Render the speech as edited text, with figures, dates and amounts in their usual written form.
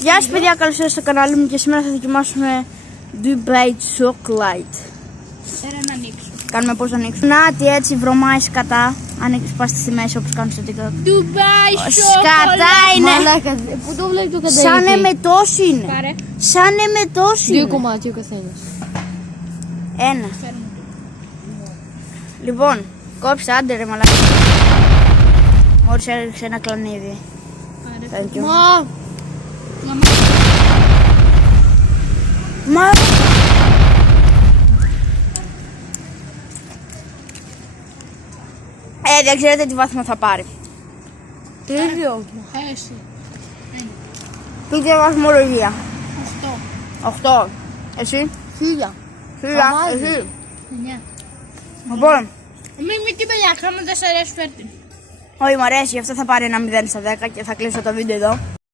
Γεια σας παιδιά, καλώς ήρθατε στο κανάλι μου και σήμερα θα δοκιμάσουμε Dubai Chocolate. Να ανοίξω. Κάνουμε πώς να ανοίξουμε. Να τι έτσι βρωμάει σκατά. Ανοίξεις πας στη μέση όπως κάνεις στο TikTok. Dubai Σκατά είναι. Μαλάκα, πού το βλέπει το κατέληξε. Σαν εμετός είναι. Πάρε. Σαν εμετός Δύο είναι. κομμάτια ο καθένας. Ένα. Λοιπόν, κόψε άντε ρε μαλάκα. Μόλις έριξε ένα κλανίδι. Thank you. Μα... δεν ξέρετε τι βάθμο θα πάρει. Τρίτο. Εσύ. Πήγε βαθμολογία. 8. 8. Εσύ. 1000. 1000. Αμάδι. Εσύ. 9. Λοιπόν, Μην την πελιά, άμα δεν σ' αρέσει φέρτε. όχι μ' αρέσει, γι' αυτό θα πάρει ένα 0 στα 10 και θα κλείσω το βίντεο εδώ.